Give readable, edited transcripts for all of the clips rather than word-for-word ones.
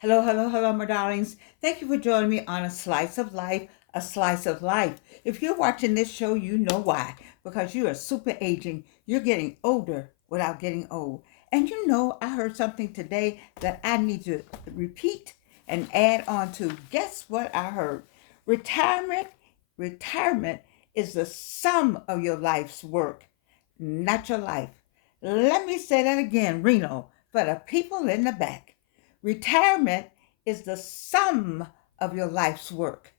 Hello, hello, hello, my darlings. Thank you for joining me on A Slice of Life, A Slice of Life. If you're watching this show, you know why. Because you are super aging. You're getting older without getting old. And you know, I heard something today that I need to repeat and add on to. Guess what I heard? Retirement, retirement is the sum of your life's work, not your life. Let me say that again, Reno, for the people in the back. Retirement is the sum of your life's work.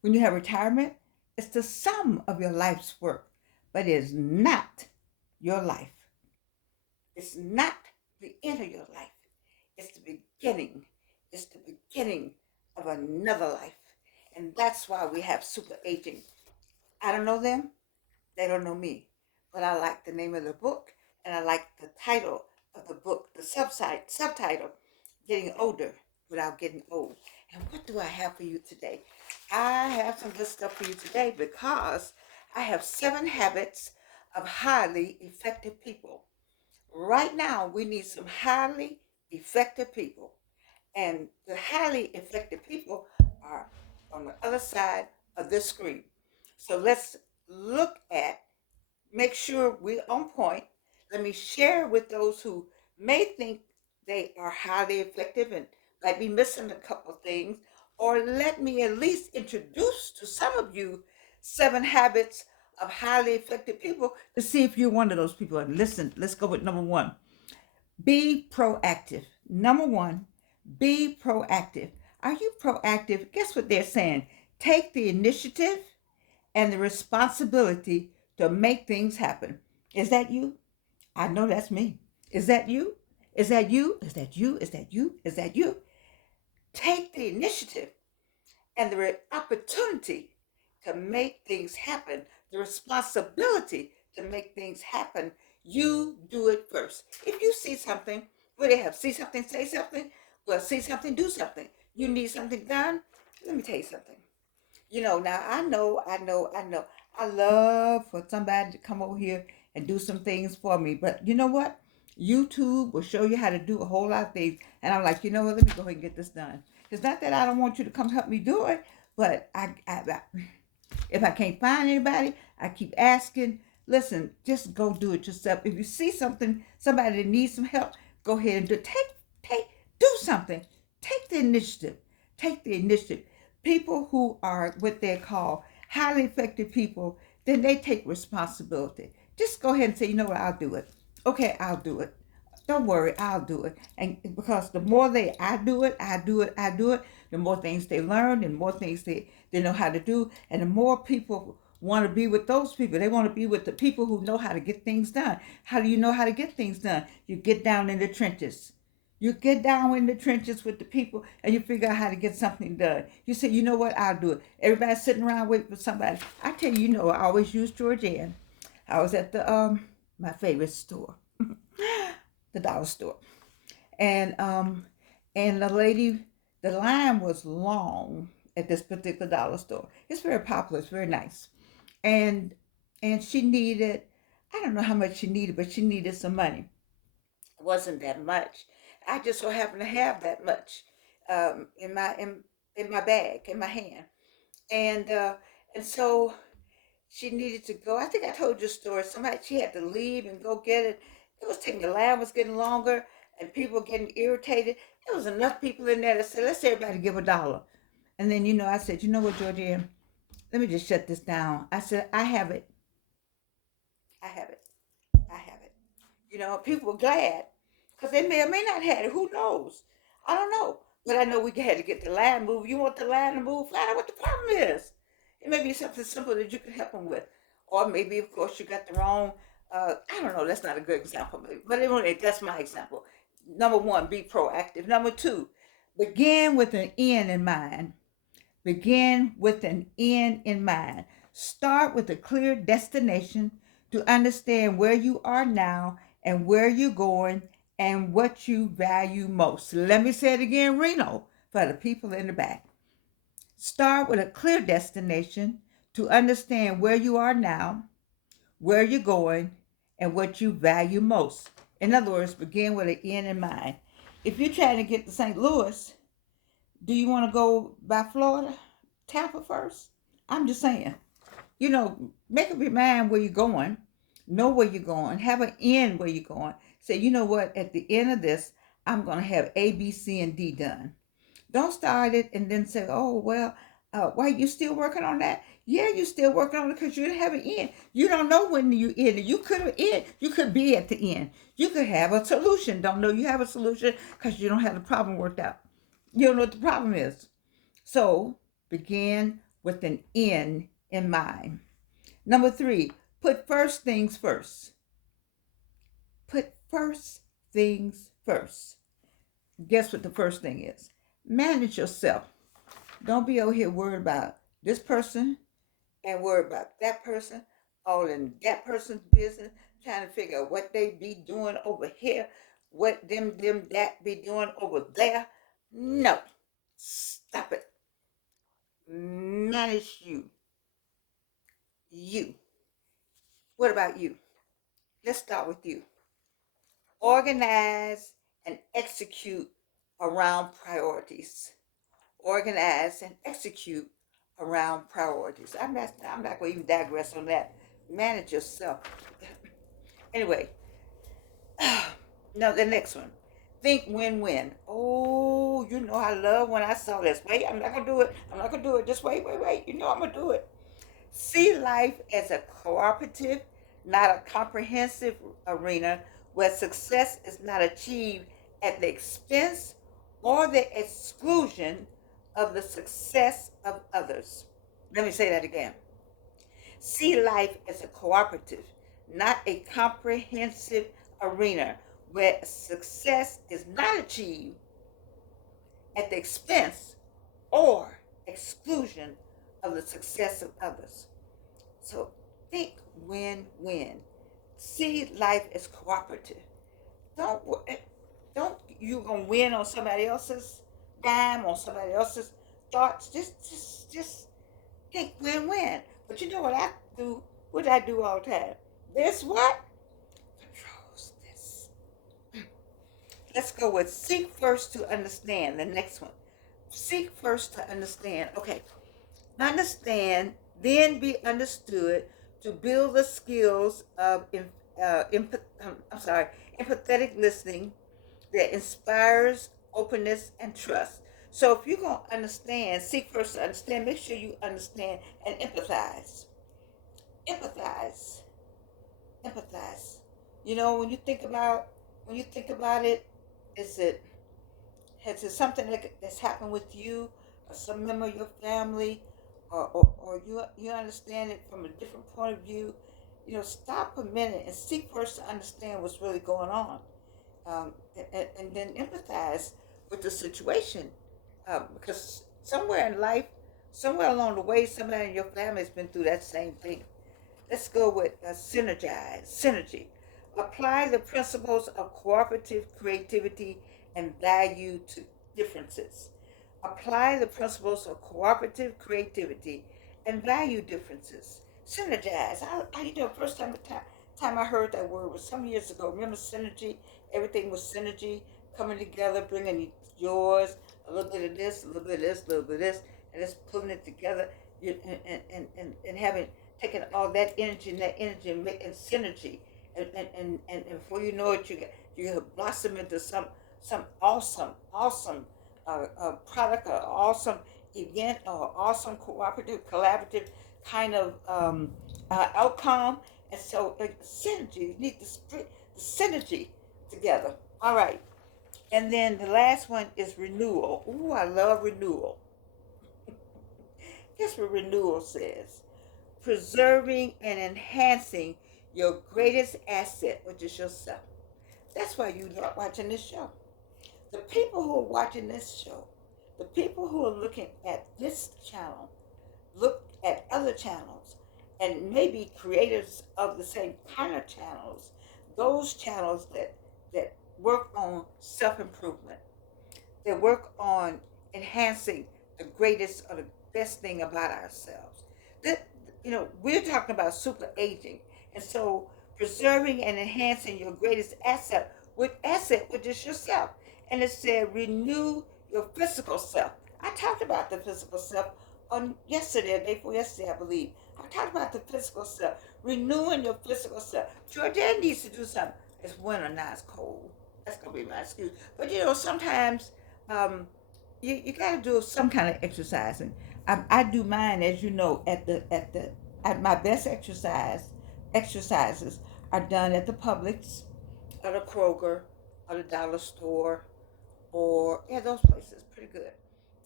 When you have retirement, it's the sum of your life's work, but it is not your life. It's not the end of your life. It's the beginning. It's the beginning of another life. And that's why we have super aging. I don't know them, they don't know me. But I like the name of the book and I like the title of the book, the subtitle, Getting Older Without Getting Old. And what do I have for you today? I have some good stuff for you today because I have 7 habits of highly effective people. Right now, we need some highly effective people. And the highly effective people are on the other side of this screen. So let's look at, make sure we're on point. Let me share with those who may think they are highly effective and might be missing a couple of things, or let me at least introduce to some of you 7 habits of highly effective people to see if you're one of those people. And listen, let's go with number one. Be proactive. Number one, be proactive. Are you proactive? Guess what they're saying? Take the initiative and the responsibility to make things happen. Is that you? I know that's me. Is that you? Is that you? Is that you? Is that you? Is that you? Take the initiative and the opportunity to make things happen, the responsibility to make things happen. You do it first. If you see something, what they have, see something, say something, well, see something, do something. You need something done. Let me tell you something. Now I know. I love for somebody to come over here and do some things for me. But you know what? YouTube will show you how to do a whole lot of things. And I'm like, you know what? Let me go ahead and get this done. It's not that I don't want you to come help me do it, but if I can't find anybody, I keep asking. Listen, just go do it yourself. If you see something, somebody that needs some help, go ahead and do it. Do something. Take the initiative. Take the initiative. People who are what they call highly effective people, then they take responsibility. Just go ahead and say, you know what, I'll do it. Okay, I'll do it. Don't worry, I'll do it. And because the more I do it, the more things they learn and more things they know how to do. And the more people want to be with those people. They want to be with the people who know how to get things done. How do you know how to get things done? You get down in the trenches. You get down in the trenches with the people and you figure out how to get something done. You say, you know what, I'll do it. Everybody's sitting around waiting for somebody. I tell you, I always use Georgian. I was at the my favorite store, the dollar store. And the lady, the line was long at this particular dollar store. It's very popular, it's very nice. And and she needed, I don't know how much she needed, but she needed some money. It wasn't that much. I just so happened to have that much in my bag, in my hand. And and so she needed to go. I think I told you a story. Somebody, she had to leave and go get it. It was taking, the line was getting longer and people were getting irritated. There was enough people in there that said, let's everybody give $1. And then, I said, you know what, Georgia, let me just shut this down. I said, I have it. I have it. I have it. People were glad because they may or may not have it. Who knows? I don't know. But I know we had to get the line moved. You want the line to move? Find out what the problem is. It may be something simple that you can help them with. Or maybe, of course, you got the wrong, I don't know, that's not a good example. But anyway, that's my example. Number one, be proactive. Number two, begin with an end in mind. Begin with an end in mind. Start with a clear destination to understand where you are now and where you're going and what you value most. Let me say it again, Reno, for the people in the back. Start with a clear destination to understand where you are now, where you're going, and what you value most. In other words, begin with an end in mind. If you're trying to get to St. Louis, Do you want to go by Florida, Tampa first? I'm just saying. Make up your mind where you're going, know where you're going, have an end where you're going. Say, you know what, at the end of this, I'm going to have A, B, C, and D done. Don't start it and then say, oh, well, why you still working on that? Yeah, you still working on it because you didn't have an end. You don't know when you end it. You could have end. You could be at the end. You could have a solution. Don't know you have a solution because you don't have the problem worked out. You don't know what the problem is. So begin with an end in mind. Number three, put first things first. Put first things first. Guess what the first thing is? Manage yourself. Don't be over here worried about this person and worried about that person, all in that person's business, trying to figure out what they be doing over here, what them that be doing over there. No. Stop it. Manage you. You. What about you? Let's start with you. Organize and execute around priorities. Organize and execute around priorities. I'm not going to even digress on that. Manage yourself. Anyway, now the next one. Think win-win. Oh, I love when I saw this. Wait, I'm not going to do it. I'm not going to do it. Just wait. I'm going to do it. See life as a cooperative, not a comprehensive arena where success is not achieved at the expense or the exclusion of the success of others. Let me say that again. See life as a cooperative, not a comprehensive arena where success is not achieved at the expense or exclusion of the success of others. So think win-win. See life as cooperative. Don't don't you gonna win on somebody else's dime, on somebody else's thoughts. Just think win-win. But you know what I do? What I do all the time? This what controls this. Let's go with seek first to understand. The next one. Seek first to understand. Okay, understand, then be understood to build the skills of empathetic listening that inspires openness and trust. So if you're going to understand, seek first to understand, make sure you understand and empathize. Empathize. Empathize. When you think about it, is it has it something that's happened with you or some member of your family, or you understand it from a different point of view? Stop a minute and seek first to understand what's really going on, and then empathize with the situation, because somewhere in life, somewhere along the way, somebody in your family has been through that same thing. Let's go with synergy. Apply the principles of cooperative creativity and value to differences. Apply the principles of cooperative creativity and value differences. Synergize. First time I heard that word was some years ago. Remember synergy? Everything was synergy, coming together, bringing yours, a little bit of this, a little bit of this, a little bit of this, and just putting it together, and having taking all that energy and making synergy, and before you know it, you blossom into some awesome product, or awesome event, or awesome cooperative, collaborative kind of outcome. And so synergy, you need the synergy together. All right. And then the last one is renewal. Ooh, I love renewal. Guess what renewal says? Preserving and enhancing your greatest asset, which is yourself. That's why you love watching this show. The people who are watching this show, the people who are looking at this channel, look at other channels, and maybe creators of the same kind of channels, those channels that work on self-improvement, that work on enhancing the greatest or the best thing about ourselves. That, we're talking about super aging. And so preserving and enhancing your greatest asset, which is yourself. And it said renew your physical self. I talked about the physical self on yesterday, the day before yesterday, I believe. I talked about the physical self, renewing your physical self. Georgia needs to do something. It's winter now, it's cold. That's gonna be my excuse. But you know, sometimes um, you got to do some kind of exercising. I do mine, as you know, at my best exercises are done at the Publix, at a Kroger, at a dollar store, or yeah, those places pretty good.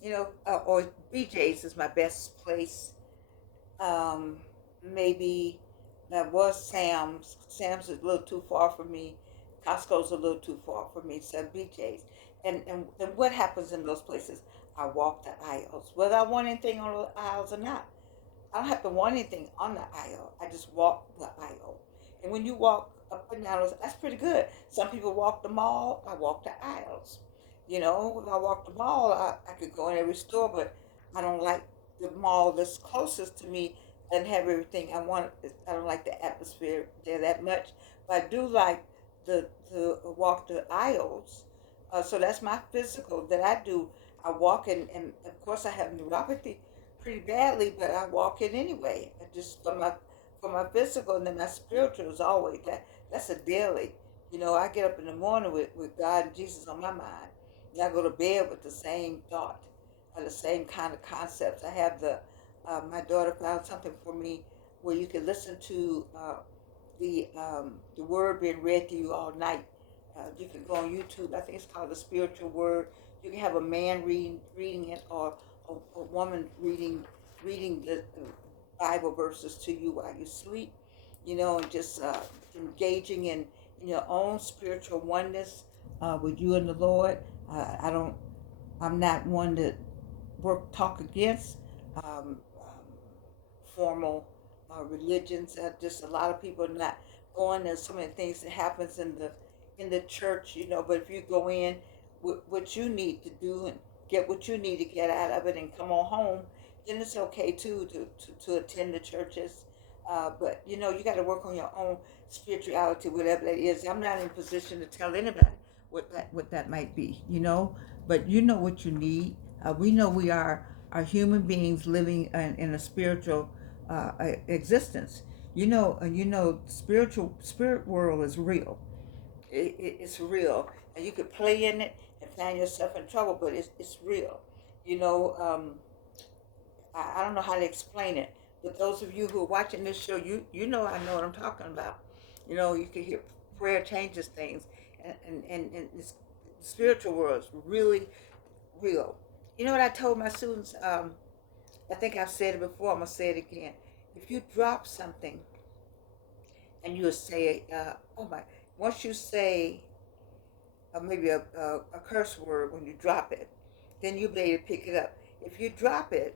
You know, or BJ's is my best place. Um, Maybe that was Sam's. Sam's is a little too far for me. Costco's a little too far for me. So BJ's. And what happens in those places? I walk the aisles, whether I want anything on the aisles or not. I don't have to want anything on the aisle. I just walk the aisle. And when you walk up and down, that's pretty good. Some people walk the mall. I walk the aisles. You know, if I walk the mall, I could go in every store, but I don't like the mall that's closest to me and have everything I want. I don't like the atmosphere there that much. But I do like the walk the aisles. So that's my physical that I do. I walk and of course I have neuropathy pretty badly, but I walk it anyway. I just for my physical, and then my spiritual is always that's a daily. You know, I get up in the morning with God and Jesus on my mind. And I go to bed with the same thought, or the same kind of concepts. I have my daughter found something for me where you can listen to the word being read to you all night. You can go on YouTube. I think it's called the Spiritual Word. You can have a man reading it, or a woman reading the Bible verses to you while you sleep. You know, and just engaging in your own spiritual oneness with you and the Lord. I don't. I'm not one to talk against formal religions. Just a lot of people not going. There's so many things that happens in the church, you know. But if you go in with what you need to do and get what you need to get out of it and come on home, then it's okay too to attend the churches. But you know, you got to work on your own spirituality, whatever that is. I'm not in a position to tell anybody what that might be, you know. But you know what you need. We know we are human beings living in a spiritual existence. You know, spirit world is real. It's real, and you could play in it and find yourself in trouble, but it's real. You know, I don't know how to explain it, but those of you who are watching this show, you know I know what I'm talking about. You know, you can hear prayer changes things, and this spiritual world is really real. You know what I told my students? I think I've said it before. I'm gonna say it again. If you drop something and you say, "Oh my," once you say maybe a curse word when you drop it, then you'll be able to pick it up. If you drop it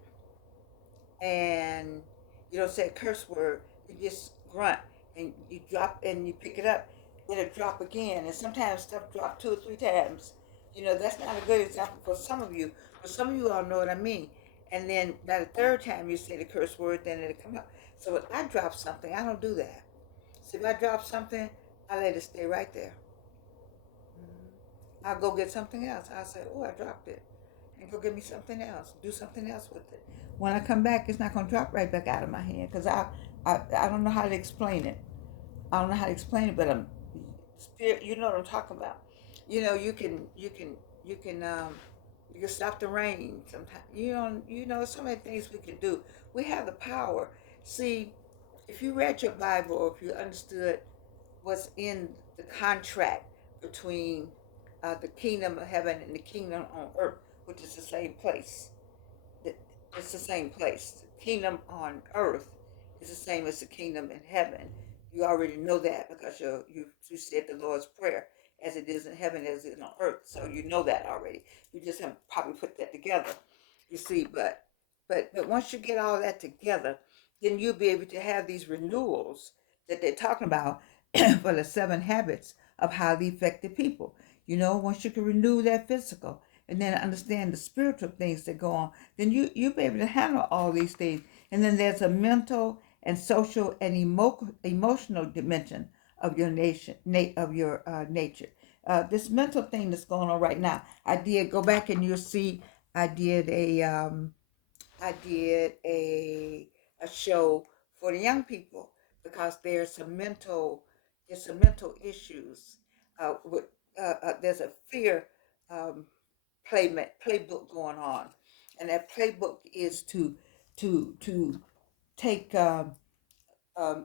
and you don't say a curse word, you just grunt and you drop and you pick it up, it'll drop again. And sometimes stuff drop 2 or 3 times. You know, that's not a good example for some of you, but some of you all know what I mean. And then by the third time you say the curse word, then it'll come up. So if I drop something, I don't do that. So if I drop something, I let it stay right there. I'll go get something else. I'll say, oh, I dropped it. And go get me something else. Do something else with it. When I come back, it's not going to drop right back out of my hand because I don't know how to explain it. I don't know how to explain it, but spirit, you know what I'm talking about. You know, you can stop the rain sometimes. You know, so many things we can do. We have the power. See, if you read your Bible or if you understood what's in the contract between the kingdom of heaven and the kingdom on earth, which is the same place. It's the same place. The kingdom on earth is the same as the kingdom in heaven. You already know that because you said the Lord's Prayer, as it is in heaven, as it is on earth. So you know that already. You just haven't probably put that together. You see, but once you get all that together, then you'll be able to have these renewals that they're talking about for the 7 habits of highly effective people. You know, once you can renew that physical and then understand the spiritual things that go on, then you'll be able to handle all these things. And then there's a mental and social and emotional dimension of your nature. This mental thing that's going on right now, I did go back and you'll see I did a show for the young people because there's some mental issues with there's a fear um, playbook going on, and that playbook is to take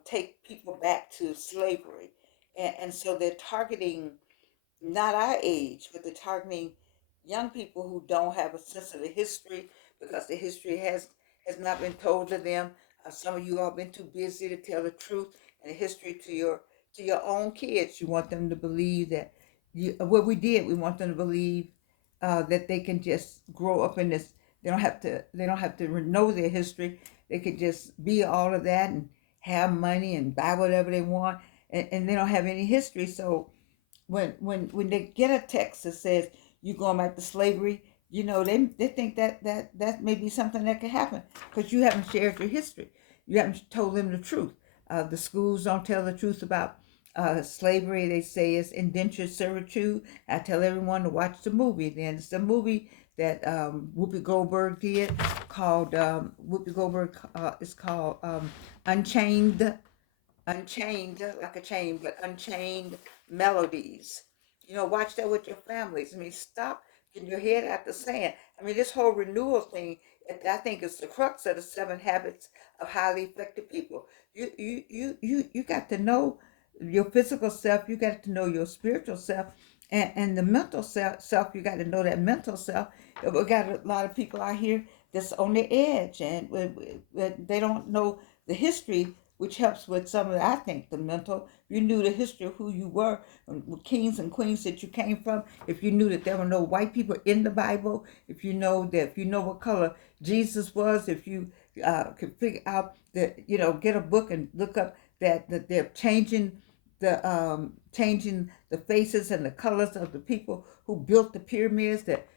take people back to slavery, and so they're targeting not our age, but they're targeting young people who don't have a sense of the history because the history has not been told to them. Some of you all been too busy to tell the truth and the history to your own kids. You want them to believe that what we did. We want them to believe that they can just grow up in this. They don't have to know their history. They could just be all of that and have money and buy whatever they want, and they don't have any history. So when they get a text that says you're going back to slavery, they think that may be something that could happen because you haven't shared your history. You haven't told them the truth. The schools don't tell the truth about slavery. They say it's indentured servitude. I tell everyone to watch the movie. Then it's the movie that Whoopi Goldberg did called Whoopi Goldberg. It's called Unchained. Unchained, like a chain, but unchained melodies. Watch that with your families. I mean, stop getting your head out the sand. I mean, this whole renewal thing, I think, is the crux of the 7 habits of highly effective people. You got to know your physical self. You got to know your spiritual self, and the mental self. You got to know that mental self. We got a lot of people out here that's on the edge, and they don't know the history, which helps with some of, I think, the mental. If you knew the history of who you were, and kings and queens that you came from, if you knew that there were no white people in the Bible, if you know what color Jesus was, if you could figure out that, get a book and look up that they're changing the faces and the colors of the people who built the pyramids, that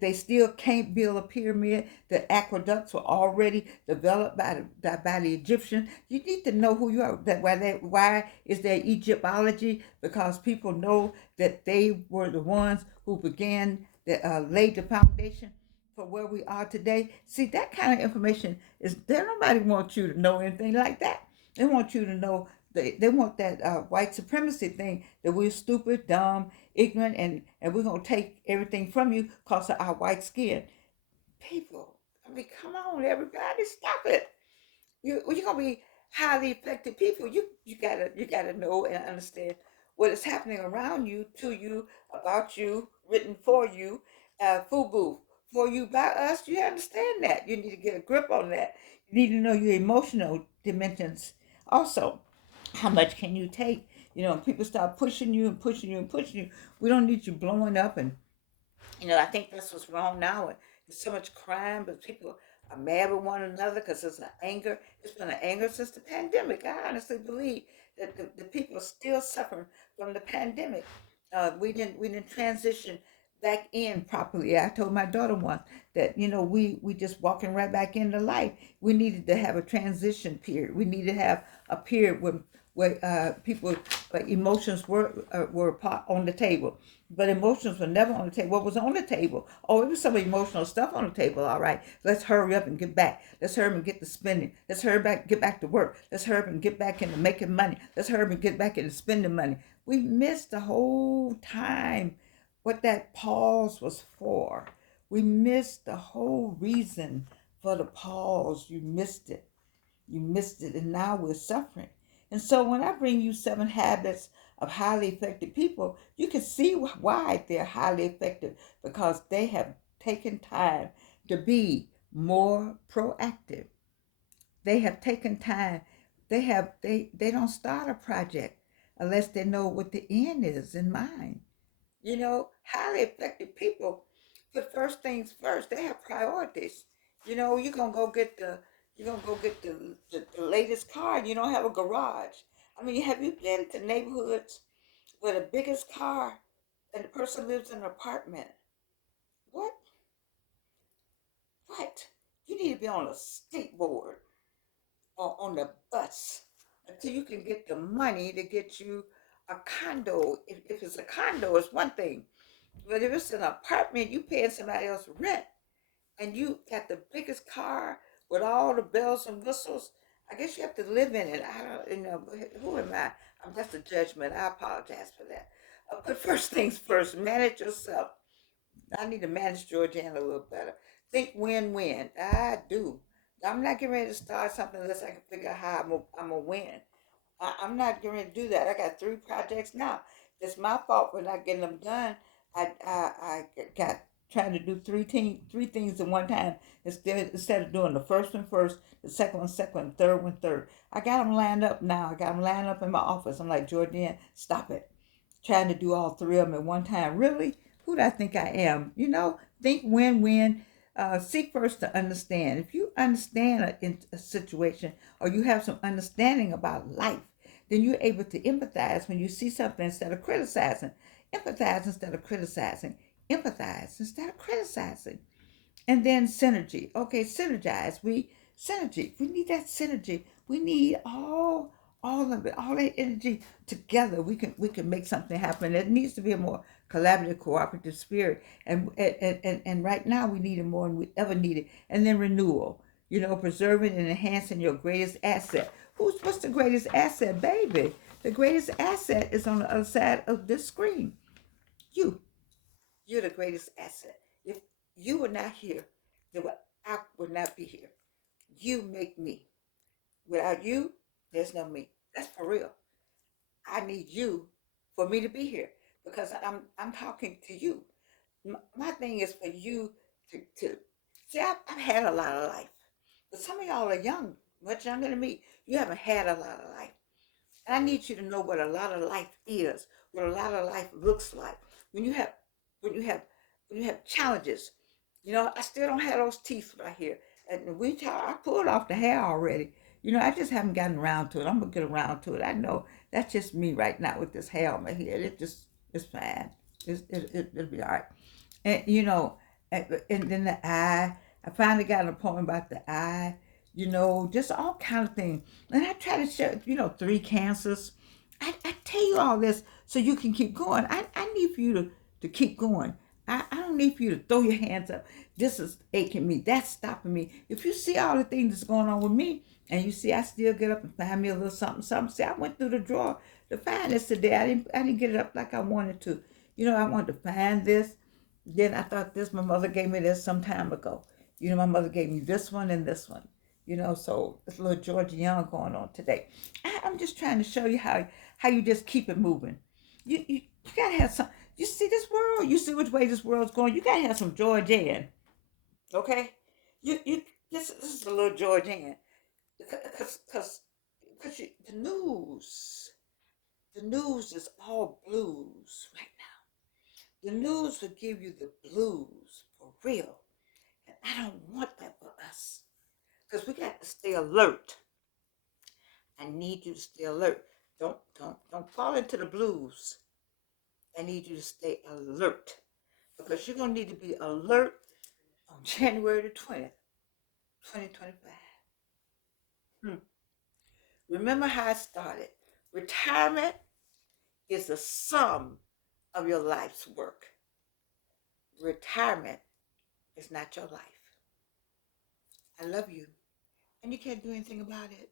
they still can't build a pyramid. The aqueducts were already developed by the Egyptians. You need to know who you are. Why is there Egyptology? Because people know that they were the ones who began laid the foundation for where we are today. See, that kind of information is there. Nobody wants you to know anything like that. They want you to know. They want that white supremacy thing, that we're stupid, dumb, ignorant, and we're going to take everything from you because of our white skin. People, I mean, come on, everybody, stop it. You're going to be highly effective people. You gotta know and understand what is happening around you, to you, about you, written for you, FUBU, for you, by us. You understand that. You need to get a grip on that. You need to know your emotional dimensions also. How much can you take? People start pushing you and pushing you and pushing you. We don't need you blowing up. And I think that's what's wrong now. There's so much crime, but people are mad with one another because there's an anger. It's been an anger since the pandemic. I honestly believe that the people are still suffering from the pandemic. We didn't transition back in properly. I told my daughter once that we just walking right back into life. We needed to have a transition period. We needed to have a period where people emotions were on the table, but emotions were never on the table. What was on the table? Oh, it was some emotional stuff on the table. All right, let's hurry up and get back. Let's hurry up and get to spending. Let's hurry back, get back to work. Let's hurry up and get back into making money. Let's hurry up and get back into spending money. We missed the whole time what that pause was for. We missed the whole reason for the pause. You missed it. You missed it, and now we're suffering. And so when I bring you 7 habits of highly effective people, you can see why they're highly effective, because they have taken time to be more proactive. They have taken time. They don't start a project unless they know what the end is in mind. Highly effective people put first things first. They have priorities. You're gonna go get the latest car and you don't have a garage. I mean, have you been to neighborhoods where the biggest car and the person lives in an apartment? What? What? You need to be on a skateboard or on the bus until you can get the money to get you a condo. If it's a condo, it's one thing. But if it's an apartment, you paying somebody else rent. and you got the biggest car with all the bells and whistles. I guess you have to live in it. I don't, who am I? I'm just a judgment. I apologize for that. But first things first, manage yourself. I need to manage Georgiana a little better. Think win-win. I do. I'm not getting ready to start something unless I can figure out how I'm a win. I'm not going to do that. I got 3 projects now. It's my fault for not getting them done. I got trying to do three things at one time instead of doing the first one first, the second one, third one third. I got them lined up now. I got them lined up in my office. I'm like, Jordan, stop it. Trying to do all 3 of them at one time. Really? Who do I think I am? Think win-win. Seek first to understand. If you understand a situation or you have some understanding about life, then you're able to empathize when you see something instead of criticizing. Empathize instead of criticizing. Empathize instead of criticizing. And then synergy. Okay, synergize. Synergy. We need that synergy. We need all of it, all that energy together. We can make something happen. It needs to be a more collaborative, cooperative spirit. And right now we need it more than we ever needed. And then renewal. Preserving and enhancing your greatest asset. What's the greatest asset, baby? The greatest asset is on the other side of this screen. You. You're the greatest asset. If you were not here, then I would not be here. You make me. Without you, there's no me. That's for real. I need you for me to be here because I'm talking to you. My thing is for you to see. I've had a lot of life, but some of y'all are young, much younger than me. You haven't had a lot of life. And I need you to know what a lot of life is, what a lot of life looks like. When you have when you have when you have challenges, I still don't have those teeth right here. And I pulled off the hair already. I just haven't gotten around to it. I'm gonna get around to it. I know that's just me right now with this hair on my head. It's fine. It'll be all right. And and then the eye. I finally got an appointment about the eye. Just all kind of things. And I try to show, 3 cancers. I tell you all this so you can keep going. I need for you to keep going. I don't need for you to throw your hands up. This is aching me. That's stopping me. If you see all the things that's going on with me, and you see I still get up and find me a little something, something. See, I went through the drawer to find this today. I didn't get it up like I wanted to. I wanted to find this. Then I thought this, my mother gave me this some time ago. My mother gave me this one and this one. So it's a little Georgia Young going on today. I'm just trying to show you how you just keep it moving. You gotta have some. You see this world. You see which way this world's going. You gotta have some Georgian, okay? You this is a little Georgian because the news is all blues right now. The news will give you the blues for real, and I don't want that for us because we got to stay alert. I need you to stay alert. Don't fall into the blues. I need you to stay alert because you're gonna need to be alert on January the 20th, 2025. Hmm. Remember how I started. Retirement is the sum of your life's work. Retirement is not your life. I love you, and you can't do anything about it.